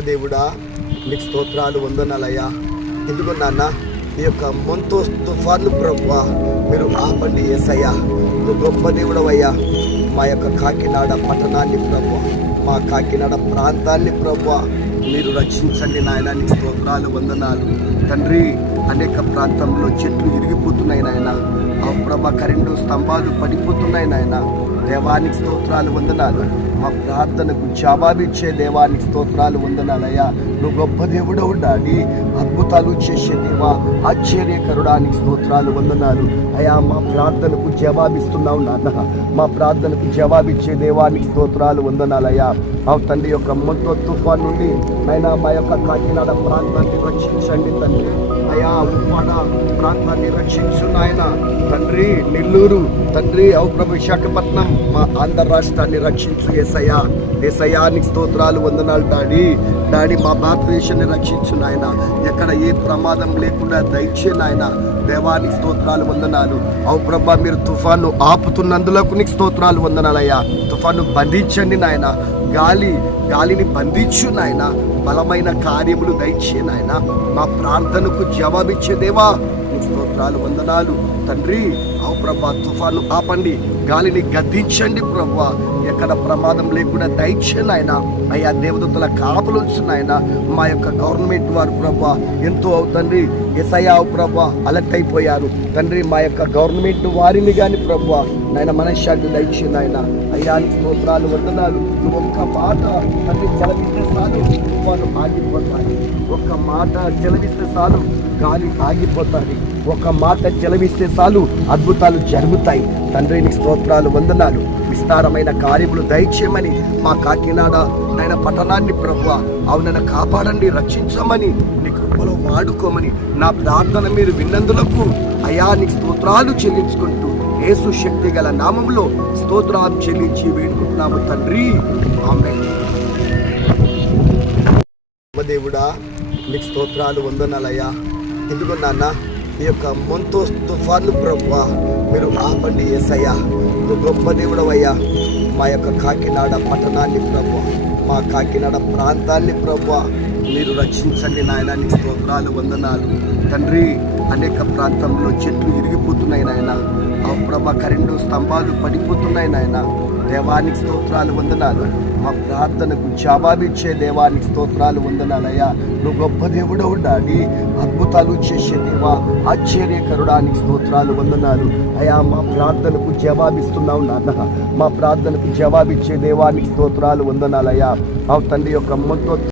దేవుడా నీకు స్తోత్రాలు వందనాలయ్యా. ఎందుకు నాన్న ఈ యొక్క మంతో తుఫాను ప్రభు మీరు ఆపండి ఏసయ్యా. నువ్వు గొప్ప దేవుడవయ్యా. మా యొక్క కాకినాడ పట్టణాన్ని ప్రభు మా కాకినాడ ప్రాంతాన్ని ప్రభు మీరు రక్షించండి నాయన నీకు స్తోత్రాలు వందనాలు. తండ్రి అనేక ప్రాంతంలో చెట్లు ఇరిగిపోతున్నాయి నాయన. ఆ ప్రభ కరెంటు స్తంభాలు పడిపోతున్నాయి నాయన. దేవానికి స్తోత్రాలు వందనాలు. మా ప్రార్థనకు జవాబిచ్చే దేవానికి స్తోత్రాలు వందనాలయ్యా నువ్వు గొప్ప దేవుడు ఉండాలి అద్భుతాలు చేసే దేవా ఆశ్చర్యకరుడానికి స్తోత్రాలు వందనాలు. అయ్యా మా ప్రార్థనకు జవాబిస్తున్నావు నాన్న. మా ప్రార్థనకు జవాబిచ్చే దేవానికి స్తోత్రాలు వందనాలయ్యా ఆ తండ్రి యొక్క మొత్తం తుఫాన్ నుండి అయినా మా యొక్క కాకినాడ ప్రాంతాన్ని రక్షించండి తండ్రి. అయా ఉప్పాడ ప్రాంతాన్ని రక్షించు నాయన. తండ్రి నెల్లూరు. తండ్రి ఔ ప్రభు విశాఖపట్నం. మా ఆంధ్ర రాష్ట్రాన్ని రక్షించు ఏసయ్యా. ఏసయ్యానికి స్తోత్రాలు వందనాలు డాడీ. డాడీ మా భారతదేశాన్ని రక్షించు నాయన. ఎక్కడ ఏ ప్రమాదం లేకుండా దయచే నాయన. దేవానికి స్తోత్రాలు వందనాలు. అవు ప్రభా మీరు తుఫాను ఆపుతున్నందులకు నీకు స్తోత్రాలు వందనాలయ్యా. తుఫాను బంధించండి నాయన. గాలి గాలిని బంధించు నాయన. బలమైన కార్యములు దయచే నాయన. మా ప్రార్థనకు జవాబిచ్చే దేవా స్తోత్రాలు వందనాలు. తండ్రి ఆ ప్రభా తుఫాను ఆపండి. గాలిని గద్దించండి ప్రభా ఎక్కడ ప్రమాదం లేకుండా దయచే నాయన. అయ్యా దేవదత్తుల కాపులు నాయన. మా యొక్క గవర్నమెంట్ వారు ప్రభా ఎంతో అవు తండ్రి ఎస్ఐయా ప్రభా అలర్ట్ అయిపోయారు. తండ్రి మా యొక్క గవర్నమెంట్ వారిని కానీ ప్రభా నాయన మనశ్శాంతి దయచే ఆయన అయ్యా స్తోత్రాలు వందనాలు. నువ్వు ఒక్క మాట తండ్రి చలవిస్తే చాలు. తుఫాను ఆగిపోతాయి ఒక్క మాట చెలవిస్తే చాలు. గాలి ఆగిపోతాయి ఒక మాట చెలవిస్తే చాలు. అద్భుతాలు జరుగుతాయి. తండ్రిని స్తోత్రాలు వందనాలు. విస్తారమైన కార్యములు దయచేయమని మా కాకినాడ నైన పట్టణాన్ని ప్రభు అవునను కాపాడండి రక్షించమని నీ కృపలో వాడుకోమని నా ప్రార్థన మీరు విన్నందులకు అయా నీకు స్తోత్రాలు చెల్లించుకుంటూ యేసు శక్తి గల నామంలో స్తోత్రాలు చెల్లించి వేడుకుంటున్నాము తండ్రి. ఆమె దేవుడా నీకు స్తోత్రాలు వందనాలయ్యా. ఎందుకు నాన్న ఈ యొక్క మొంతో తుఫాను ప్రభు మీరు ఆపండి ఏసయ్యా. నువ్వు గొప్ప దేవుడవయ్యా. మా యొక్క కాకినాడ పట్టణాన్ని ప్రభు మా కాకినాడ ప్రాంతాన్ని ప్రభు మీరు రక్షించండి నాయన నీకు స్తోత్రాలు వందనాలు. తండ్రి అనేక ప్రాంతంలో చెట్లు ఇరిగిపోతున్నాయి నాయన. ఆ రెండు స్తంభాలు పడిపోతున్నాయి నాయన. దేవానికి స్తోత్రాలు వందనాలు. మా ప్రార్థనకు జవాబిచ్చే దేవానికి స్తోత్రాలు వందనాలయ్యా నువ్వు గొప్ప దేవుడు ఉండాలి అద్భుతాలు చేసే దేవా ఆశ్చర్యకరుడానికి స్తోత్రాలు వందనాలు. అయ్యా మా ప్రార్థనకు జవాబిస్తున్నావు నాన్న. మా ప్రార్థనకు జవాబిచ్చే దేవానికి స్తోత్రాలు వందనాలయ్యా మా తండ్రి యొక్క మొత్తం